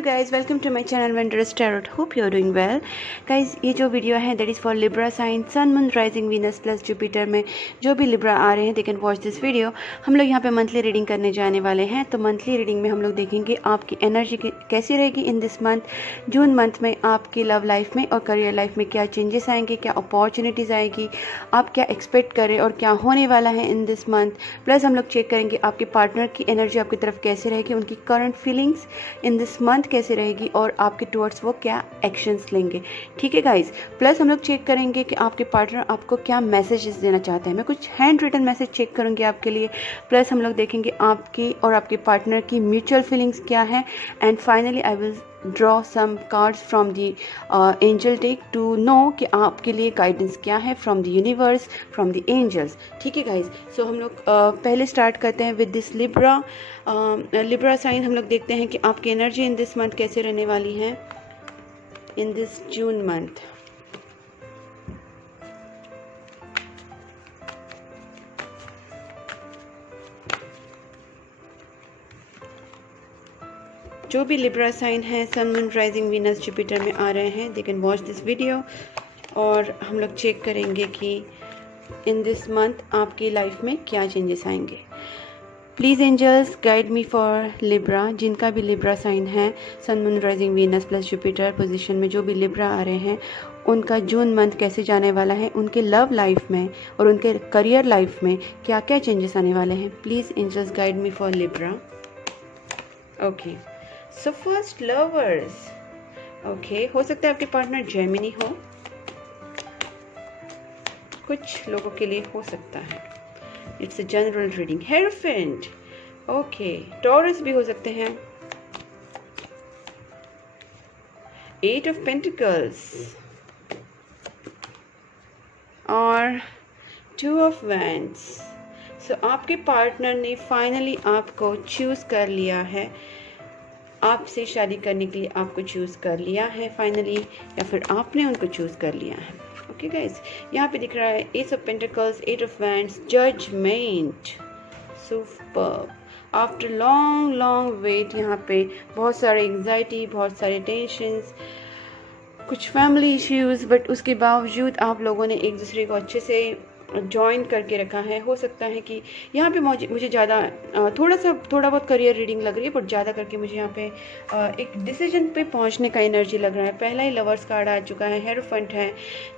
Hello guys, welcome to my channel Vendors Tarot. Hope you are doing well. Guys, ये जो video है that is for Libra sign, sun moon rising Venus plus Jupiter में जो भी Libra आ रहे हैं they can watch this video. हम लोग यहाँ पे मंथली रीडिंग करने जाने वाले हैं। तो मंथली रीडिंग में हम लोग देखेंगे आपकी एनर्जी कैसी रहेगी इन दिस मंथ, जून मंथ में आपकी लव लाइफ में और करियर लाइफ में क्या चेंजेस आएंगे, क्या अपॉर्चुनिटीज़ आएगी, आप क्या एक्सपेक्ट करें और क्या होने वाला है इन दिस मंथ। प्लस हम लोग चेक करेंगे आपके पार्टनर की एनर्जी आपकी तरफ कैसे रहेगी, उनकी current feelings in this month कैसे रहेगी और आपके टुवर्ड्स वो क्या एक्शंस लेंगे। ठीक है गाइज। प्लस हम लोग चेक करेंगे कि आपके पार्टनर आपको क्या मैसेजेस देना चाहते हैं। मैं कुछ हैंड रिटन मैसेज चेक करूँगी आपके लिए। प्लस हम लोग देखेंगे आपकी और आपके पार्टनर की म्यूचुअल फीलिंग्स क्या है। And finally I will draw some cards from the angel deck to know कि आपके लिए गाइडेंस क्या है from the universe, from the angels. ठीक है गाइज। सो हम लोग पहले स्टार्ट करते हैं विद दिस लिब्रा साइन। हम लोग देखते हैं कि आपकी एनर्जी इन दिस मंथ कैसे रहने वाली है इन दिस जून मंथ। जो भी लिब्रा साइन है, sun moon rising Venus Jupiter में आ रहे हैं, they can watch this video. और हम लोग चेक करेंगे कि इन दिस मंथ आपकी लाइफ में क्या चेंजेस आएंगे। Please angels guide me for Libra. जिनका भी लिब्रा साइन है, sun moon rising Venus plus Jupiter position में जो भी लिब्रा आ रहे हैं, उनका जून मंथ कैसे जाने वाला है, उनके लव लाइफ में और उनके करियर लाइफ में क्या क्या चेंजेस आने वाले हैं। Please angels guide me for Libra. Okay, so first lovers. Okay, हो सकता है आपके पार्टनर जेमिनी हो, कुछ लोगों के लिए हो सकता है। It's a general reading. Hierophant. Okay, taurus भी हो सकते हैं। एट ऑफ पेंटिकल्स और टू ऑफ वैंड्स। सो आपके पार्टनर ने फाइनली आपको चूज कर लिया है, आपसे शादी करने के लिए आपको चूज कर लिया है फाइनली, या फिर आपने उनको चूज कर लिया है। ओके गाइज, यहाँ पे दिख रहा है ace of pentacles, eight of wands, judgement. Super. After long long wait, यहाँ पे बहुत सारे एंग्जाइटी, बहुत सारे टेंशंस, कुछ फैमिली इश्यूज, बट उसके बावजूद आप लोगों ने एक दूसरे को अच्छे से ज्वाइन करके रखा है। हो सकता है कि यहाँ पे मुझे ज़्यादा थोड़ा बहुत करियर रीडिंग लग रही है, बट ज़्यादा करके मुझे यहाँ पे एक डिसीजन पे पहुँचने का एनर्जी लग रहा है। पहला ही लवर्स कार्ड आ चुका है, हेरोफेंट है।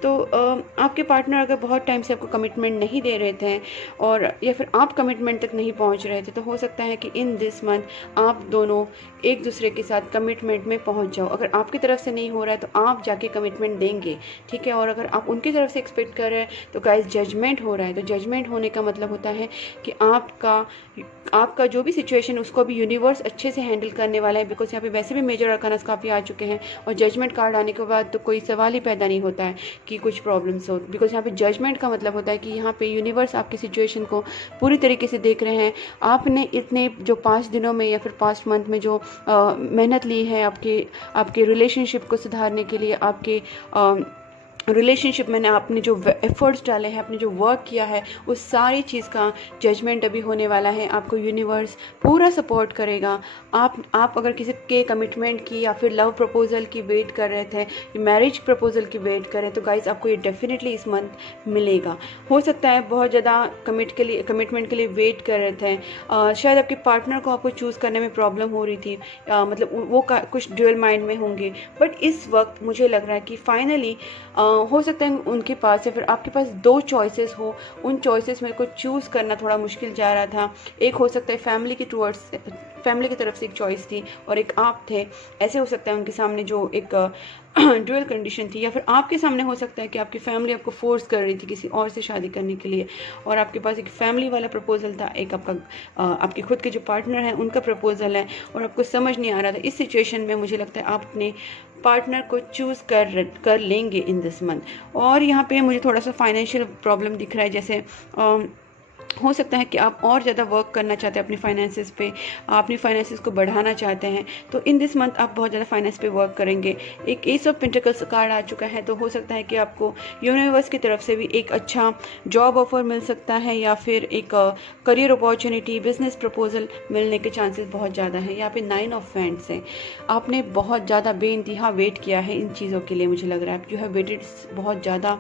तो आपके पार्टनर अगर बहुत टाइम से आपको कमिटमेंट नहीं दे रहे थे और या फिर आप कमिटमेंट तक नहीं पहुँच रहे थे, तो हो सकता है कि इन दिस मंथ आप दोनों एक दूसरे के साथ कमिटमेंट में पहुँच जाओ। अगर आपकी तरफ से नहीं हो रहा है तो आप जाके कमिटमेंट देंगे। ठीक है। और अगर आप उनकी तरफ से एक्सपेक्ट कर रहे हैं तो गाइस जजमेंट हो रहा है। तो जजमेंट होने का मतलब होता है कि आपका जो भी सिचुएशन उसको भी यूनिवर्स अच्छे से हैंडल करने वाला है। बिकॉज यहाँ पे वैसे भी मेजर अरकानस काफ़ी आ चुके हैं और जजमेंट कार्ड आने के बाद तो कोई सवाल ही पैदा नहीं होता है कि कुछ प्रॉब्लम्स हो। बिकॉज यहाँ पे जजमेंट का मतलब होता है कि यहाँ पे यूनिवर्स आपकी सिचुएशन को पूरी तरीके से देख रहे हैं। आपने इतने जो 5 दिनों में या फिर 5 मंथ में जो मेहनत ली है आपके रिलेशनशिप को सुधारने के लिए, आपके रिलेशनशिप में आपने जो एफर्ट्स डाले हैं, आपने जो वर्क किया है, उस सारी चीज़ का जजमेंट अभी होने वाला है। आपको यूनिवर्स पूरा सपोर्ट करेगा। आप अगर किसी के कमिटमेंट की या फिर लव प्रपोजल की वेट कर रहे थे, मैरिज प्रपोजल की वेट करें, तो गाइज आपको ये डेफिनेटली इस मंथ मिलेगा। हो सकता है बहुत ज़्यादा कमिटमेंट के लिए वेट कर रहे थे, शायद आपके पार्टनर को आपको चूज़ करने में प्रॉब्लम हो रही थी, मतलब वो कुछ ड्यूअल माइंड में होंगे। बट इस वक्त मुझे लग रहा है कि फाइनली हो सकता है उनके पास या फिर आपके पास 2 चॉइसेस हो। उन चॉइसेस में को चूज़ करना थोड़ा मुश्किल जा रहा था। एक हो सकता है फैमिली की तरफ से एक चॉइस थी और एक आप थे। ऐसे हो सकता है उनके सामने जो एक ड्यूअल कंडीशन थी, या फिर आपके सामने हो सकता है कि आपकी फैमिली आपको फोर्स कर रही थी किसी और से शादी करने के लिए और आपके पास एक फैमिली वाला प्रपोजल था, एक आपके खुद के जो पार्टनर हैं उनका प्रपोजल है और आपको समझ नहीं आ रहा था। इस सिचुएशन में मुझे लगता है आप अपने पार्टनर को चूज़ कर लेंगे इन दिस मंथ। और यहाँ पे मुझे थोड़ा सा फाइनेंशियल प्रॉब्लम दिख रहा है, जैसे हो सकता है कि आप और ज़्यादा वर्क करना चाहते हैं अपनी फाइनेंसेस पे, अपनी फाइनेंसेस को बढ़ाना चाहते हैं, तो इन दिस मंथ आप बहुत ज़्यादा फाइनेंस पे वर्क करेंगे। एक एस ऑफ पेंटिकल्स कार्ड आ चुका है, तो हो सकता है कि आपको यूनिवर्स की तरफ से भी एक अच्छा जॉब ऑफर मिल सकता है, या फिर एक करियर अपॉर्चुनिटी, बिजनेस प्रपोजल मिलने के चांसेस बहुत ज़्यादा हैं। यहाँ पे 9 ऑफ वैंड्स है। आपने बहुत ज़्यादा बेइंतहा वेट किया है इन चीज़ों के लिए, मुझे लग रहा है यू हैव वेटेड बहुत ज़्यादा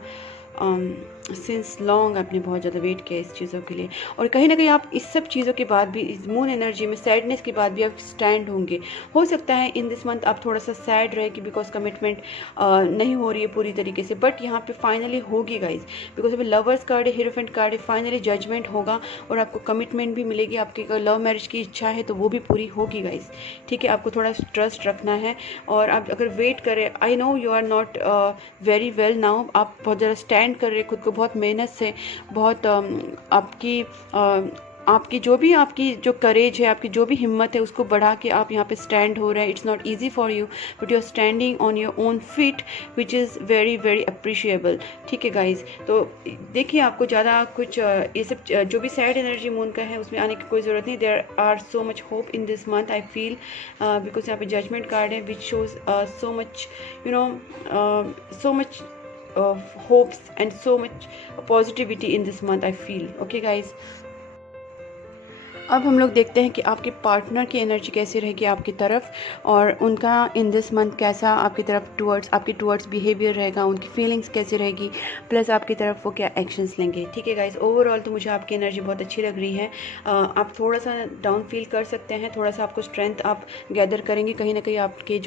सिंस लॉन्ग। आपने बहुत ज़्यादा वेट किया इस चीज़ों के लिए, और कहीं ना कहीं आप इस सब चीज़ों के बाद भी, इस मून एनर्जी में सैडनेस के बाद भी आप स्टैंड होंगे। हो सकता है इन दिस मंथ आप थोड़ा सा सैड रहे कि बिकॉज कमिटमेंट नहीं हो रही है पूरी तरीके से, बट यहाँ पे फाइनली होगी गाइज, बिकॉज अभी लवर्स कार्ड है, हीरोफेंट कार्ड है, फाइनली जजमेंट होगा और आपको कमिटमेंट भी मिलेगी। आपकी अगर लव मैरिज की इच्छा है तो वो भी पूरी होगी गाइज, ठीक है। आपको थोड़ा ट्रस्ट रखना है, और आप अगर वेट करें, I know you are not very well now, आप बहुत ज़्यादा स्टैंड कर रहे हैं खुद को, बहुत मेहनत से, बहुत आपकी जो भी आपकी जो करेज है, आपकी जो भी हिम्मत है, उसको बढ़ा के आप यहाँ पे स्टैंड हो रहे हैं। It's not easy for you, but you are standing on your own feet, which is very very appreciable, ठीक है गाइज। तो देखिए, आपको ज़्यादा कुछ ये सब जो भी सैड एनर्जी मून का है उसमें आने की कोई ज़रूरत नहीं। There are so much hope in this month, I feel, because यहाँ पे जजमेंट कार्ड है which shows so much, you know, so much hopes and so much positivity in this month, I feel. Okay guys, अब हम लोग देखते हैं कि आपके पार्टनर की एनर्जी कैसी रहेगी आपकी तरफ, और उनका इन दिस मंथ कैसा आपकी तरफ आपके टूवर्ड्स बिहेवियर रहेगा, उनकी फीलिंग्स कैसी रहेगी, प्लस आपकी तरफ वो क्या एक्शंस लेंगे, ठीक है गाइज। ओवरऑल तो मुझे आपकी एनर्जी बहुत अच्छी लग रही है। आप थोड़ा सा डाउन फील कर सकते हैं, थोड़ा सा आपको स्ट्रेंथ आप गैदर करेंगे, कहीं ना कहीं आपके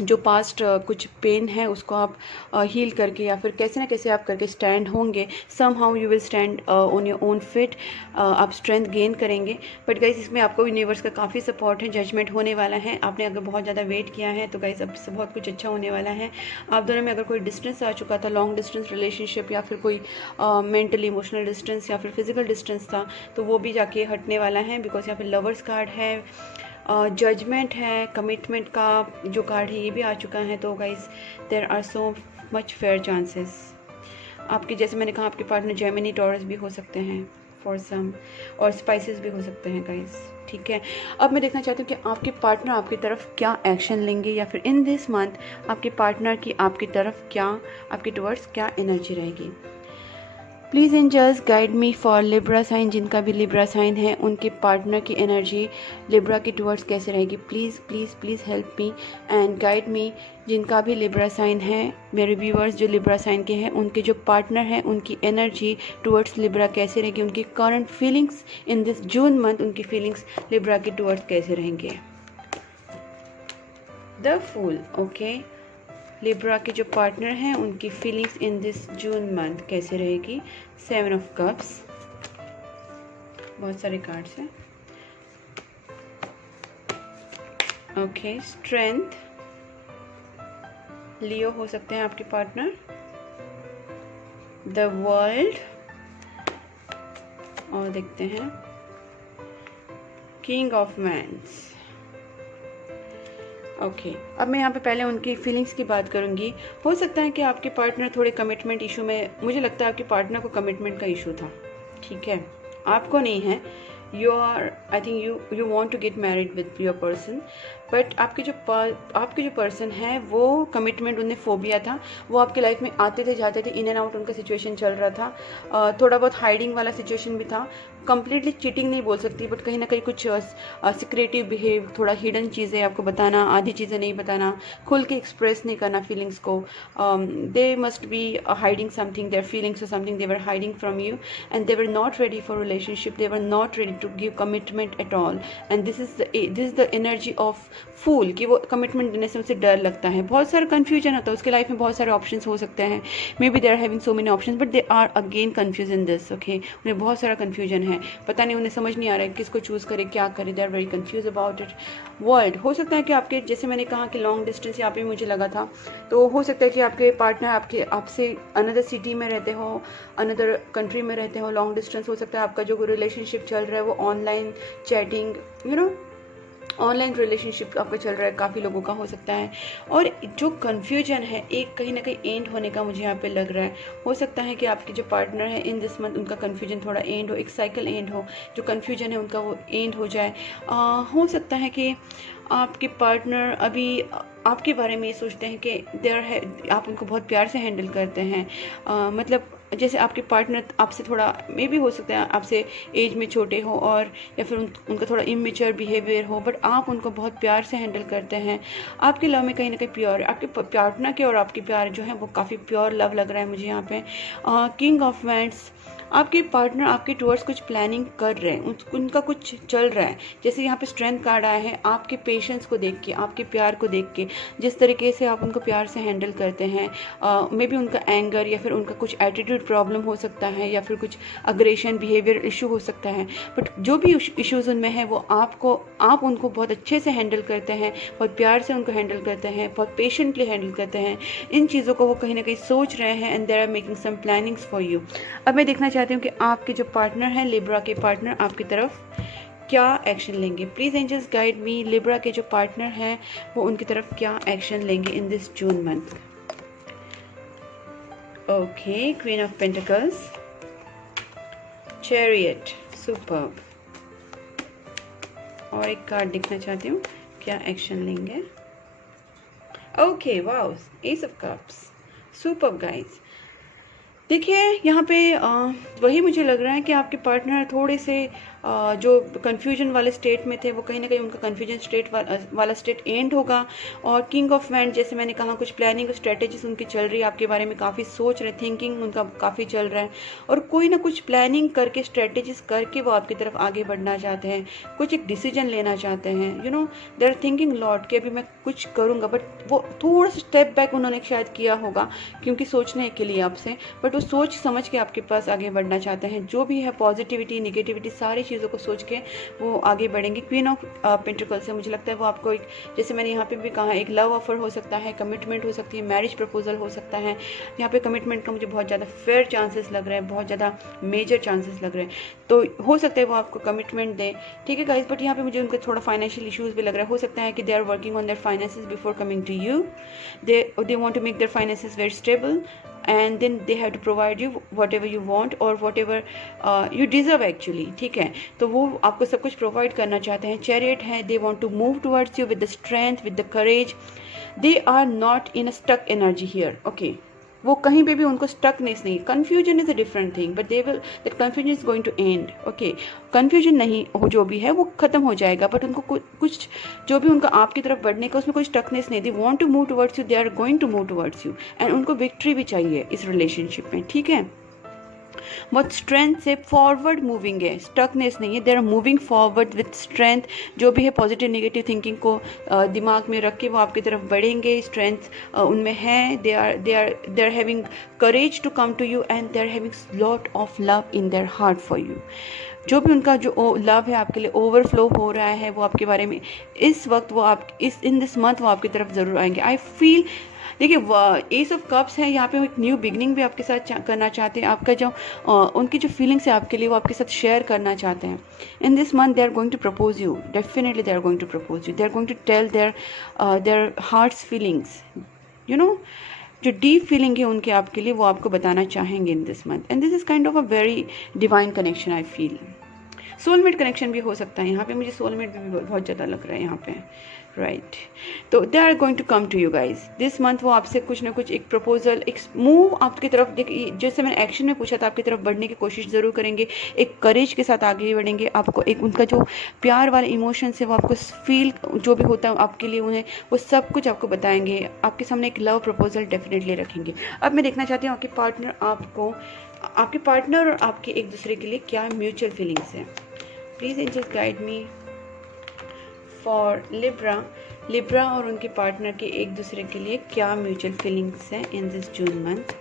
जो पास्ट कुछ पेन है उसको आप हील करके, या फिर कैसे ना कैसे आप करके स्टैंड होंगे। Somehow you will stand on your own feet, आप स्ट्रेंथ गेन करेंगे। बट गाइज, इसमें आपको यूनिवर्स का काफ़ी सपोर्ट है, जजमेंट होने वाला है। आपने अगर बहुत ज़्यादा वेट किया है तो गाइज अब बहुत कुछ अच्छा होने वाला है। आप दोनों में अगर कोई डिस्टेंस आ चुका था, लॉन्ग डिस्टेंस रिलेशनशिप, या फिर कोई मेंटली इमोशनल डिस्टेंस, या फिर फिजिकल डिस्टेंस था, तो वो भी जाके हटने वाला है, बिकॉज यहाँ पे लवर्स कार्ड है, जजमेंट है, कमिटमेंट का जो कार्ड है ये भी आ चुका है। तो guys, there are so much fair chances. आपके, जैसे मैंने कहा, आपके पार्टनर जेमिनी टॉरस भी हो सकते हैं फॉर सम, और स्पाइसेस भी हो सकते हैं गाइज, ठीक है। अब मैं देखना चाहती हूँ कि आपके पार्टनर आपकी तरफ क्या एक्शन लेंगे, या फिर इन दिस मंथ आपके पार्टनर की आपकी तरफ क्या, आपके टुवर्ड्स क्या एनर्जी रहेगी। Please angels guide me for Libra sign, जिनका भी लिब्रा साइन है उनके पार्टनर की एनर्जी लिब्रा के टुवर्ड्स कैसे रहेगी। Please please please help me and guide me, जिनका भी लिब्रा साइन है, मेरे व्यूअर्स जो लिब्रा साइन के हैं, उनके जो पार्टनर हैं उनकी एनर्जी टुवर्ड्स लिब्रा कैसे रहेगी, उनकी current feelings in this June month, उनकी फीलिंग्स लिब्रा के टुवर्ड्स कैसे रहेंगे। The fool, okay. लिब्रा के जो पार्टनर हैं उनकी feelings in this June month कैसे रहेगी। 7 ऑफ कप्स, बहुत सारे कार्ड्स हैं, ओके। स्ट्रेंथ, लियो हो सकते हैं आपके पार्टनर। द वर्ल्ड, और देखते हैं किंग ऑफ वैंड्स, ओके। अब मैं यहाँ पे पहले उनकी फीलिंग्स की बात करूँगी। हो सकता है कि आपके पार्टनर थोड़े कमिटमेंट इशू में, मुझे लगता है आपके पार्टनर को कमिटमेंट का इशू था, ठीक है, आपको नहीं है। You are, I think you want to get married with your person, but आपके जो पर्सन है वो कमिटमेंट, उन्हें फोबिया था। वो आपके लाइफ में आते थे, जाते थे, इन एंड आउट उनका सिचुएशन चल रहा था। थोड़ा बहुत हाइडिंग वाला सिचुएशन भी था, कंप्लीटली चीटिंग नहीं बोल सकती, बट कहीं ना कहीं कुछ सिक्रेटिव बिहेव, थोड़ा हिडन चीज़ें आपको बताना, आधी चीज़ें नहीं बताना, खुल के एक्सप्रेस नहीं करना फीलिंग्स को। They must be hiding something, their feelings और something they were hiding from you, and they were not ready for relationship, they were not ready to give commitment at all, and this is the energy of fool, कि वो commitment देने से उसे डर लगता है। बहुत सारा कन्फ्यूजन होता है उसके लाइफ में, बहुत सारे ऑप्शंस हो सकते हैं, maybe they are having so many options, but they are again confuse in this, okay. उन्हें बहुत सारा कन्फ्यूजन है, पता नहीं, उन्हें समझ नहीं आ रहा है किसको चूज़ करे, क्या करे, they are very confuse about it. World, हो सकता है कि आपके, जैसे मैंने कहा कि लॉन्ग डिस्टेंस यहाँ पे मुझे लगा था, तो हो सकता है कि आपके पार्टनर आपसे अनदर सिटी में रहते हो, अनदर कंट्री में रहते हो, लॉन्ग डिस्टेंस हो सकता है। आपका जो रिलेशनशिप चल रहा है वो online chatting, you know, online relationship आपका चल रहा है, काफ़ी लोगों का हो सकता है। और जो कन्फ्यूजन है एक कहीं ना कहीं एंड होने का मुझे यहाँ पे लग रहा है। हो सकता है कि आपके जो पार्टनर है इन दिस मंथ उनका कन्फ्यूजन थोड़ा एंड हो, एक साइकिल एंड हो, जो कन्फ्यूजन है उनका वो एंड हो जाए। हो सकता है कि आपके पार्टनर अभी आपके बारे में ये सोचते हैं कि देयर है, आप उनको बहुत प्यार से हैंडल करते हैं। मतलब जैसे आपके पार्टनर आपसे थोड़ा मे भी हो सकता है आपसे एज में छोटे हो, और या फिर उनका थोड़ा इमेच्योर बिहेवियर हो, बट आप उनको बहुत प्यार से हैंडल करते हैं। आपके लव में कहीं ना कहीं प्योर, आपके पार्टनर के और आपके प्यार जो है वो काफ़ी प्योर लव लग रहा है मुझे यहाँ पे। किंग ऑफ वैंड्स, आपके पार्टनर आपके टूवर्ड्स कुछ प्लानिंग कर रहे हैं, उनका कुछ चल रहा है। जैसे यहाँ पे स्ट्रेंथ कार्ड आया है, आपके पेशेंस को देख के, आपके प्यार को देख के, जिस तरीके से आप उनको प्यार से हैंडल करते हैं। मे बी उनका एंगर या फिर उनका कुछ एटीट्यूड प्रॉब्लम हो सकता है, या फिर कुछ अग्रेशन बिहेवियर इशू हो सकता है, बट जो भी इश्यूज उनमें है वो आप उनको बहुत अच्छे से हैंडल करते हैं, बहुत प्यार से उनको हैंडल करते हैं, बहुत पेशेंटली हैंडल करते हैं। इन चीज़ों को वो कहीं ना कहीं सोच रहे हैं, and they are making some plannings for you. अब मैं देखना चाहती हूँ कि आपके जो पार्टनर हैं, लिब्रा के पार्टनर आपकी तरफ क्या एक्शन लेंगे। Please angels guide me, Libra के जो पार्टनर हैं वो उनकी तरफ क्या एक्शन लेंगे in this June month. Okay, queen of pentacles, chariot, superb. और एक कार्ड देखना चाहती हूँ, क्या एक्शन लेंगे। Okay, wow, S of cups, superb guys. देखिए यहाँ पे वही मुझे लग रहा है कि आपके पार्टनर थोड़े से जो कन्फ्यूजन वाले स्टेट में थे, वो कहीं ना कहीं उनका कन्फ्यूजन स्टेट वाला स्टेट एंड होगा। और किंग ऑफ वैंड, जैसे मैंने कहा, कुछ प्लानिंग स्ट्रेटेजीज उनकी चल रही है, आपके बारे में काफ़ी सोच रहे, थिंकिंग उनका काफ़ी चल रहा है, और कोई ना कुछ प्लानिंग करके, स्ट्रेटेजीज करके वो आपकी तरफ आगे बढ़ना चाहते हैं, कुछ एक डिसीजन लेना चाहते हैं। You know, they are thinking lot कि अभी मैं कुछ करूँगा, बट वो थोड़ा सा स्टेप बैक उन्होंने शायद किया होगा क्योंकि सोचने के लिए आपसे, बट वो सोच समझ के आपके पास आगे बढ़ना चाहते हैं। जो भी है पॉजिटिविटी, निगेटिविटी, सारी चीज़ों को सोच के वो आगे बढ़ेंगे। क्वीन ऑफ पेंटिकल से मुझे लगता है वो आपको एक, जैसे मैंने यहाँ पे भी कहा, एक लव ऑफर हो सकता है, कमिटमेंट हो सकती है, मैरिज प्रपोजल हो सकता है। यहाँ पे कमिटमेंट का मुझे बहुत ज़्यादा फेयर चांसेस लग रहे हैं, बहुत ज़्यादा मेजर चांसेस लग रहे हैं, तो हो सकता है वो आपको कमिटमेंट दें। ठीक है गाइस, बट यहाँ पे मुझे उनके थोड़ा फाइनेंशियल इशूज़ भी लग रहा है। हो सकता है कि they are working on their finances before coming to you, they want to make their finances very stable, and then they have to provide you whatever you want or whatever you deserve actually। ठीक है, तो वो आपको सब कुछ provide करना चाहते हैं। चैरियट है, they want to move towards you with the strength, with the courage, they are not in a stuck energy here। okay, वो कहीं पे भी उनको स्टकनेस नहीं, confusion is a different thing, but they will, that confusion is going to end. Okay, confusion नहीं हो, जो भी है वो खत्म हो जाएगा, बट उनको कुछ जो भी उनका आपकी तरफ बढ़ने का, उसमें कोई स्टकनेस नहीं। They want to move towards you, they are going to move towards you, and उनको विक्ट्री भी चाहिए इस रिलेशनशिप में। ठीक है, बहुत स्ट्रेंथ से फॉरवर्ड मूविंग है, स्टकनेस नहीं है, they are moving forward with strength. जो भी है पॉजिटिव नेगेटिव थिंकिंग को दिमाग में रख के वो आपकी तरफ बढ़ेंगे, स्ट्रेंथ उनमें है। They are having courage to come to you, and they are having lot of love in their heart for you. जो भी उनका जो लव है आपके लिए ओवरफ्लो हो रहा है, वो आपके बारे में इस वक्त, वो आप इन दिस मंथ वो आपकी तरफ ज़रूर आएंगे। आई फील, देखिए एस ऑफ कप्स है यहाँ पे, एक न्यू बिगनिंग भी आपके साथ करना चाहते हैं। आपका जो उनकी जो फीलिंग्स है आपके लिए, वो आपके साथ शेयर करना चाहते हैं। In this month they are going to propose you, definitely they are going to propose you, they are going to tell their hearts feelings. You know, जो डीप फीलिंग है उनके आपके लिए, वो आपको बताना चाहेंगे in this month, and this is kind of a very divine connection. I feel soulmate connection भी हो सकता है यहाँ पे, मुझे सोलमेट भी बहुत ज़्यादा लग रहा है यहाँ पे, राइट। तो they are going to come to you guys this month. वो आपसे कुछ ना कुछ एक प्रपोजल, एक मूव आपकी तरफ, देखिए जैसे मैंने एक्शन में पूछा था, आपकी तरफ बढ़ने की कोशिश ज़रूर करेंगे, एक करेज के साथ आगे बढ़ेंगे। आपको एक उनका जो प्यार वाले इमोशंस है वो आपको फील, जो भी होता है आपके लिए, उन्हें वो सब कुछ आपको बताएंगे, आपके सामने एक लव प्रपोजल डेफिनेटली रखेंगे। अब मैं देखना चाहती हूँ आपके पार्टनर और आपके एक दूसरे के लिए क्या म्यूचुअल फीलिंग्स हैं। Please angels guide me for Libra और उनके पार्टनर के एक दूसरे के लिए क्या म्यूचुअल फीलिंग्स हैं in this June month.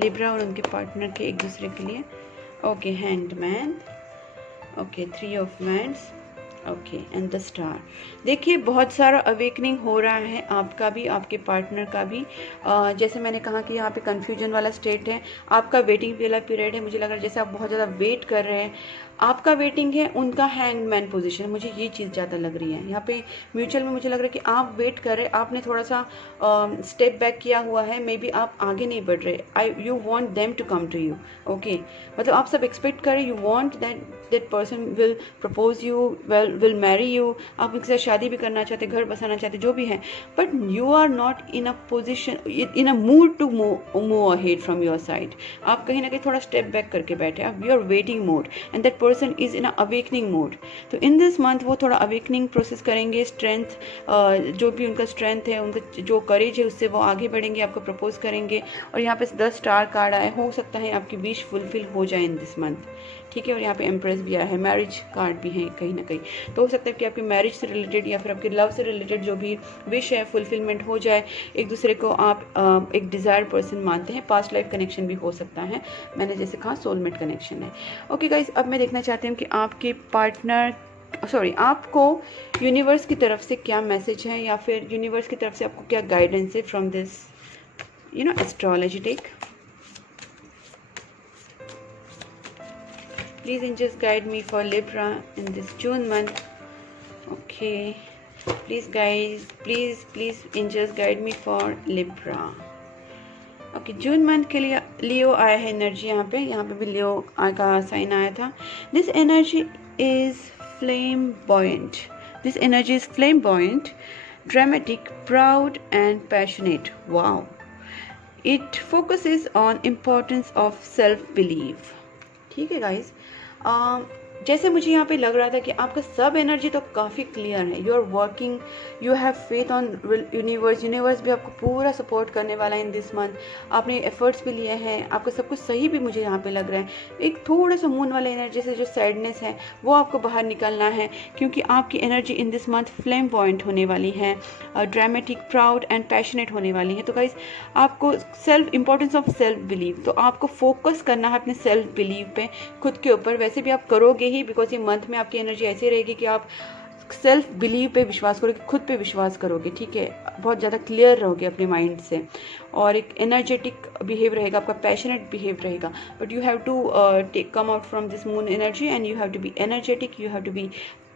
Libra और उनके पार्टनर के एक दूसरे के लिए। Okay, handman, okay, 3 of wands, okay, and the star. देखिए बहुत सारा अवेकनिंग हो रहा है, आपका भी, आपके पार्टनर का भी। जैसे मैंने कहा कि यहाँ पे कन्फ्यूजन वाला स्टेट है, आपका वेटिंग वाला पीरियड है। मुझे लग रहा है जैसे आप बहुत ज़्यादा वेट कर रहे हैं, आपका वेटिंग है, उनका हैंगमैन पोजीशन। मुझे ये चीज़ ज़्यादा लग रही है यहाँ पे म्यूचुअल में। मुझे लग रहा है कि आप वेट कर रहे, आपने थोड़ा सा स्टेप बैक किया हुआ है, मे बी आप आगे नहीं बढ़ रहे। You want them to come to you, okay. मतलब आप सब एक्सपेक्ट करें, you want that person will propose you, will marry you, आप उनके साथ शादी भी करना चाहते, घर बसाना चाहते, जो भी है, but you are not in a position, in a mood to move ahead from your side. आप कहीं ना कहीं थोड़ा स्टेप बैक करके बैठे, आप you are waiting mode and that person is in awakening mode. तो इन दिस मंथ वो थोड़ा अवेकनिंग प्रोसेस करेंगे, स्ट्रेंथ, जो भी उनका स्ट्रेंथ है, उनका जो करेज है, उससे वो आगे बढ़ेंगे, आपको प्रपोज करेंगे। और यहाँ पे 10 स्टार कार्ड आए, हो सकता है आपकी विश फुलफिल हो जाए इन दिस मंथ, ठीक है। और यहाँ पे एम्प्रेस भी आया है, मैरिज कार्ड भी है कहीं ना कहीं। तो हो सकता है कि आपकी मैरिज से रिलेटेड या फिर आपके लव से रिलेटेड जो भी विश है फुलफिलमेंट हो जाए। एक दूसरे को आप एक डिज़ायर पर्सन मानते हैं, पास्ट लाइफ कनेक्शन भी हो सकता है, मैंने जैसे कहा सोलमेट कनेक्शन है। ओके गाइज, अब मैं देखना चाहती हूँ कि आपके पार्टनर आपको यूनिवर्स की तरफ से क्या मैसेज है, या फिर यूनिवर्स की तरफ से आपको क्या गाइडेंस है from this astrology deck. Please angels guide me for Libra in this June month. Okay, please guys, please angels guide me for Libra. Okay, June month के लिए लियो आया है एनर्जी। यहाँ पे भी लियो का साइन आया था। This energy is flamboyant. This energy is flamboyant, dramatic, proud and passionate. Wow. It focuses on importance of self-belief. ठीक है गाइज, जैसे मुझे यहाँ पे लग रहा था कि आपका सब एनर्जी तो काफ़ी क्लियर है। You are working, you have faith on universe भी आपको पूरा सपोर्ट करने वाला है इन दिस मंथ। आपने एफर्ट्स भी लिए हैं, आपका सब कुछ सही भी मुझे यहाँ पे लग रहा है। एक थोड़ा सा मून वाले एनर्जी से जो सैडनेस है वो आपको बाहर निकलना है, क्योंकि आपकी energy in this month flame point होने वाली है, ड्रामेटिक, प्राउड एंड पैशनेट होने वाली है। तो गाइज आपको इंपॉर्टेंस ऑफ सेल्फ बिलीव, तो आपको फोकस करना है अपने सेल्फ बिलीव पे, खुद के ऊपर। वैसे भी आप करोगे ही, बिकॉज ये मंथ में आपकी एनर्जी ऐसी रहेगी कि आप सेल्फ बिलीव पे विश्वास करोगे, खुद पे विश्वास करोगे, ठीक है। बहुत ज़्यादा क्लियर रहोगे अपने माइंड से, और एक एनर्जेटिक बिहेव रहेगा आपका, पैशनेट बिहेव रहेगा। But you have to come out from this moon energy and you have to be energetic, you have to be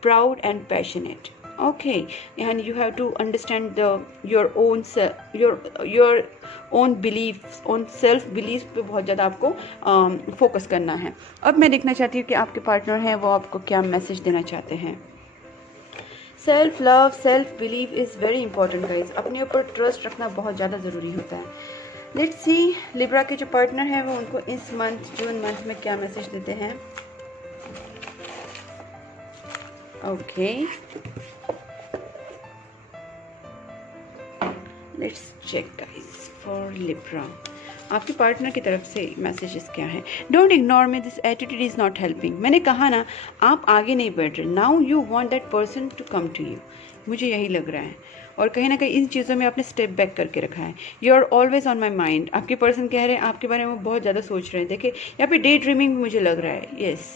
proud and passionate, okay, and you have to understand your own beliefs, on self beliefs पे बहुत ज़्यादा आपको focus करना है। अब मैं देखना चाहती हूँ कि आपके पार्टनर हैं वो आपको क्या मैसेज देना चाहते हैं। Self love, self believe is very important guys. अपने ऊपर ट्रस्ट रखना बहुत ज़्यादा ज़रूरी होता है। लेट्स सी लिब्रा के जो पार्टनर हैं वो उनको इस मंथ, जून मंथ में क्या मैसेज देते हैं। Okay, let's check guys for Libra. आपके पार्टनर की तरफ से मैसेजेस क्या है। Don't ignore me, this attitude is not helping. मैंने कहा ना, आप आगे नहीं बढ़ रहे। Now you want that person to come to you, मुझे यही लग रहा है। और कहीं ना कहीं इन चीज़ों में आपने स्टेप बैक करके रखा है। You are always on my mind. आपके पर्सन कह रहे हैं आपके बारे में बहुत ज़्यादा सोच रहे हैं। देखिए यहाँ पे डे ड्रीमिंग भी मुझे लग रहा है। यस,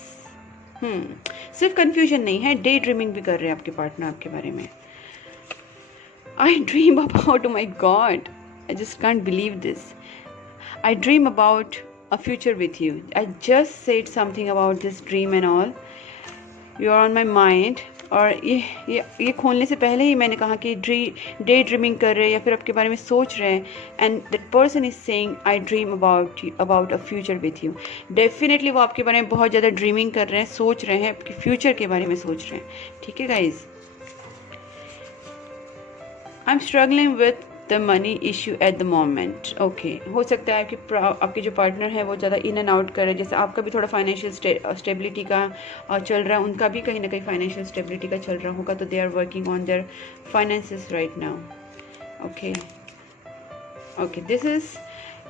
सिर्फ कन्फ्यूजन नहीं है, डे ड्रीमिंग भी कर रहे हैं आपके पार्टनर आपके बारे में। I dream about, oh my God, I just can't believe this. I dream about a future with you. I just said something about this dream and all. You are on my mind. और ये खोलने से पहले ही मैंने कहा कि day dreaming कर रहे हैं या फिर आपके बारे में सोच रहे हैं। And that person is saying I dream about a future with you. Definitely वो आपके बारे में बहुत ज़्यादा ड्रीमिंग कर रहे हैं, सोच रहे हैं, आपके फ्यूचर के बारे में सोच रहे हैं। ठीक है guys, I am struggling with the money issue at the moment. Okay, हो सकता है आपके जो पार्टनर है वो ज़्यादा इन एंड आउट करे। जैसे आपका भी थोड़ा फाइनेंशियल स्टेबिलिटी का चल रहा है, उनका भी कहीं ना कहीं फाइनेंशियल स्टेबिलिटी का चल रहा होगा। तो they are working on their finances right now. Okay, this is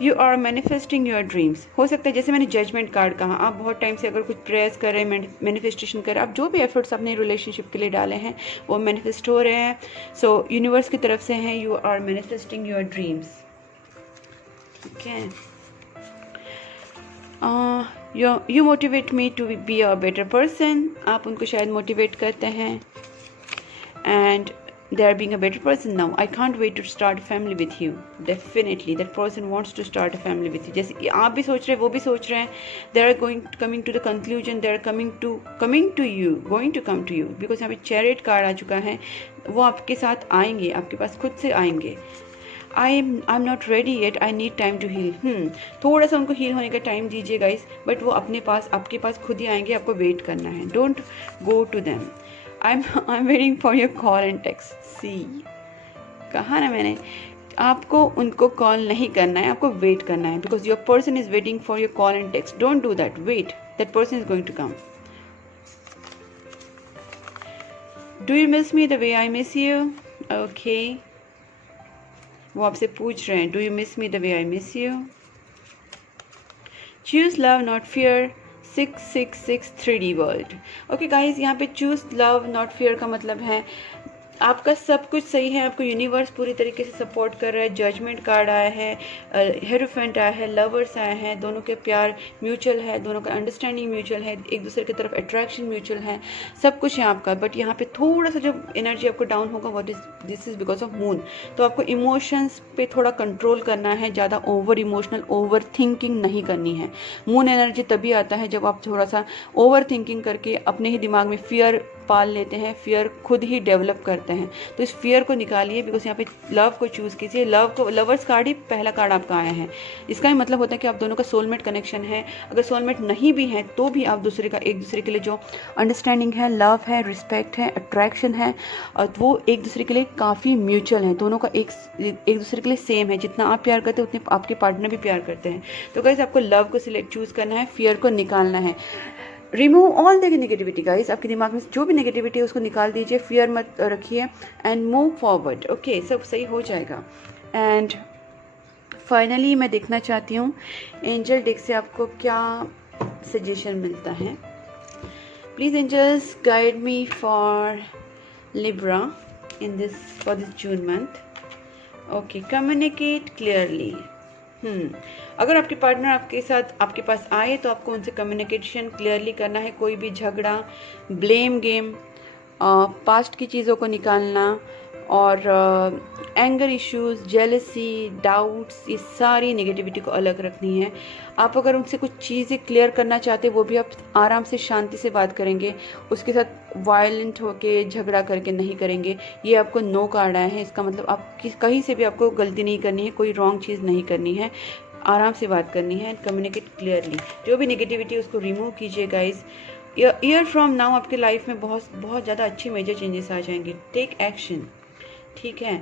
you are manifesting your dreams. हो सकता है जैसे मैंने जजमेंट कार्ड कहा, आप बहुत टाइम से अगर कुछ प्रेयर्स कर रहे हैं, मैनिफेस्टेशन कर रहे हैं, आप जो भी एफर्ट्स अपने रिलेशनशिप के लिए डाले हैं वो मैनिफेस्ट हो रहे हैं। सो यूनिवर्स की तरफ से हैं, you are manifesting your dreams. ठीक है, you motivate me to be a better person. आप उनको शायद मोटिवेट करते हैं। And they are being a better person now. I can't wait to start a family with you. Definitely that person wants to start a family with you. जैसे आप भी सोच रहे हैं, वो भी सोच रहे हैं. They are coming to the conclusion. They are coming to you, going to come to you, because यहाँ पे चैरिट कार्ड आ चुका है. वो आपके साथ आएंगे, आपके पास खुद से आएंगे. I'm not ready yet. I need time to heal. थोड़ा सा उनको हील होने का टाइम दीजिए गाइस, बट वो आपके पास खुद ही आएंगे. आपको वेट करना है. Don't go to them. I'm waiting for your call and text. See, कहा ना मैंने, आपको उनको कॉल नहीं करना है, आपको वेट करना है. Because your person is waiting for your call and text. Don't do that. Wait. That person is going to come. Do you miss me the way I miss you? Okay, वो आपसे पूछ रहे हैं, do you miss me the way I miss you? Choose love not fear. 666 3D world. Okay guys, यहाँ पे choose love not fear का मतलब है आपका सब कुछ सही है. आपको यूनिवर्स पूरी तरीके से सपोर्ट कर रहा है. जजमेंट कार्ड आया है, हेरोफेंट आया है, लवर्स आए हैं. दोनों के प्यार म्यूचुअल है, दोनों का अंडरस्टैंडिंग म्यूचुअल है, एक दूसरे की तरफ अट्रैक्शन म्यूचुअल है. सब कुछ है आपका. बट यहाँ पे थोड़ा सा जो एनर्जी आपको डाउन होगा, this is because of moon. तो आपको इमोशंस पे थोड़ा कंट्रोल करना है. ज़्यादा ओवर इमोशनल, ओवर थिंकिंग नहीं करनी है. मून एनर्जी तभी आता है जब आप थोड़ा सा ओवर थिंकिंग करके अपने ही दिमाग में फियर पाल लेते हैं. फियर खुद ही डेवलप करते हैं. तो इस फियर को निकालिए. बिकॉज यहाँ पे लव को चूज कीजिए. लवर्स कार्ड ही पहला कार्ड आपका आया है. इसका ही मतलब होता है कि आप दोनों का सोलमेट कनेक्शन है. अगर सोलमेट नहीं भी है तो भी आप एक दूसरे के लिए जो अंडरस्टैंडिंग है, लव है, रिस्पेक्ट है, अट्रैक्शन है, और वो एक दूसरे के लिए काफ़ी म्यूचुअल है. दोनों का एक दूसरे के लिए सेम है. जितना आप प्यार करते हैं उतने आपके पार्टनर भी प्यार करते हैं. तो गाइस, आपको लव को चूज करना है, फियर को निकालना है. Remove all the negativity guys. आपके दिमाग में जो भी नेगेटिविटी है उसको निकाल दीजिए. फियर मत रखिए एंड मूव फॉरवर्ड. ओके, सब सही हो जाएगा. एंड फाइनली मैं देखना चाहती हूँ एंजल डेक से आपको क्या सजेशन मिलता है. Please angels guide me for Libra for this June month. Okay, communicate clearly. अगर आपके पार्टनर आपके पास आए तो आपको उनसे कम्युनिकेशन क्लियरली करना है. कोई भी झगड़ा, ब्लेम गेम, पास्ट की चीज़ों को निकालना, और एंगर इश्यूज, जेलसी, डाउट्स, ये सारी नेगेटिविटी को अलग रखनी है. आप अगर उनसे कुछ चीज़ें क्लियर करना चाहते हैं, वो भी आप आराम से शांति से बात करेंगे. उसके साथ वायलेंट होके झगड़ा करके नहीं करेंगे. ये आपको नो कार्ड आया है. इसका मतलब आप कहीं से भी आपको गलती नहीं करनी है, कोई रॉन्ग चीज़ नहीं करनी है. आराम से बात करनी है. Communicate clearly. जो भी नेगेटिविटी उसको रिमूव कीजिए गाइज. ईयर फ्रॉम नाउ आपके लाइफ में बहुत ज़्यादा अच्छी मेजर चेंजेस आ जाएंगे. Take action. ठीक है,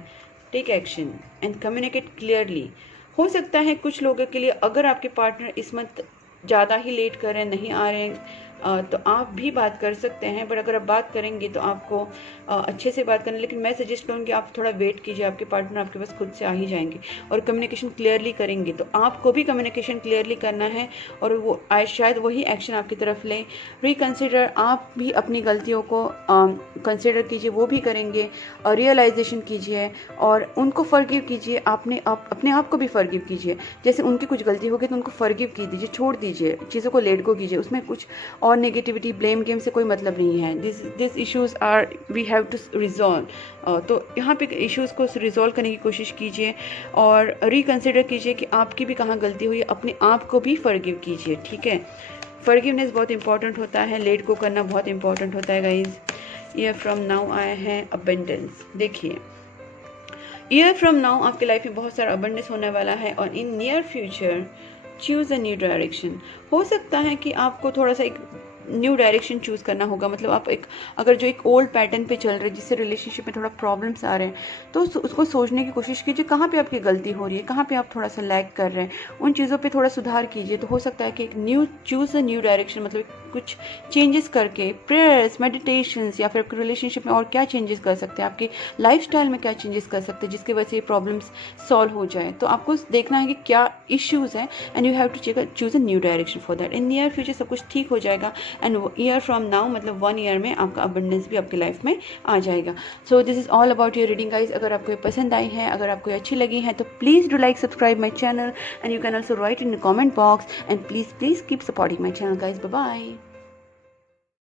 take action and communicate clearly. हो सकता है कुछ लोगों के लिए अगर आपके पार्टनर इस मंथ ज़्यादा ही लेट कर रहे हैं, नहीं आ रहे हैं, तो आप भी बात कर सकते हैं. बट अगर आप बात करेंगे तो आपको अच्छे से बात करना. लेकिन मैं सजेस्ट करूँगी आप थोड़ा वेट कीजिए. आपके पार्टनर आपके पास खुद से आ ही जाएंगे. और कम्युनिकेशन क्लियरली करेंगे तो आपको भी कम्युनिकेशन क्लियरली करना है. और वो शायद वही एक्शन आपकी तरफ लें. रिकन्सिडर. आप भी अपनी गलतियों को कंसिडर कीजिए. वो भी करेंगे. और रियलाइजेशन कीजिए और उनको फॉरगिव कीजिए. अपने आप को भी फॉरगिव कीजिए. जैसे उनकी कुछ गलती होगी तो उनको फॉरगिव की दीजिए, छोड़ दीजिए, चीज़ों को लेट गो कीजिए. उसमें कुछ और नेगेटिविटी, ब्लेम गेम से कोई मतलब नहीं है. This issues are we have to resolve. तो यहाँ पे इश्यूज़ को रिजॉल्व करने की कोशिश कीजिए और रिकन्सिडर कीजिए कि आपकी भी कहाँ गलती हुई. अपने आप को भी फॉरगिव कीजिए. ठीक है, फॉरगिवनेस बहुत इंपॉर्टेंट होता है. लेट गो करना बहुत इंपॉर्टेंट होता है गाइज. ईयर फ्रॉम नाउ आया है अबंडेंस. देखिए, ईयर फ्रॉम नाउ आपके लाइफ में बहुत सारा अबंडेंस होने वाला है. और इन near future choose a new direction. हो सकता है कि आपको थोड़ा सा एक न्यू डायरेक्शन चूज़ करना होगा. मतलब आप अगर जो एक ओल्ड पैटर्न पे चल रहे हैं, जिससे रिलेशनशिप में थोड़ा प्रॉब्लम्स आ रहे हैं, तो उसको सोचने की कोशिश कीजिए कहाँ पे आपकी गलती हो रही है, कहाँ पे आप थोड़ा सा लैग कर रहे हैं. उन चीज़ों पे थोड़ा सुधार कीजिए. तो हो सकता है कि एक चूज़ अ न्यू डायरेक्शन मतलब कुछ चेंजेस करके, प्रेयर्स, मेडिटेशंस, या फिर आपके रिलेशनशिप में और क्या चेंजेस कर सकते हैं, आपकी लाइफस्टाइल में क्या चेंजेस कर सकते हैं जिसकी वजह से ये प्रॉब्लम्स सॉल्व हो जाए. तो आपको देखना है कि क्या इश्यूज़ हैं and you have to choose a new direction for that. In near future सब कुछ ठीक हो जाएगा. एंड ईयर फ्रॉम नाउ मतलब 1 ईयर में आपका अबंडेंस भी आपकी लाइफ में आ जाएगा. So this is all about your reading guys. अगर आपको ये पसंद आई है, अगर आपको अच्छी लगी है, तो please do like, subscribe my channel, and you can also write in the comment box. And please keep supporting my channel guys. Bye bye.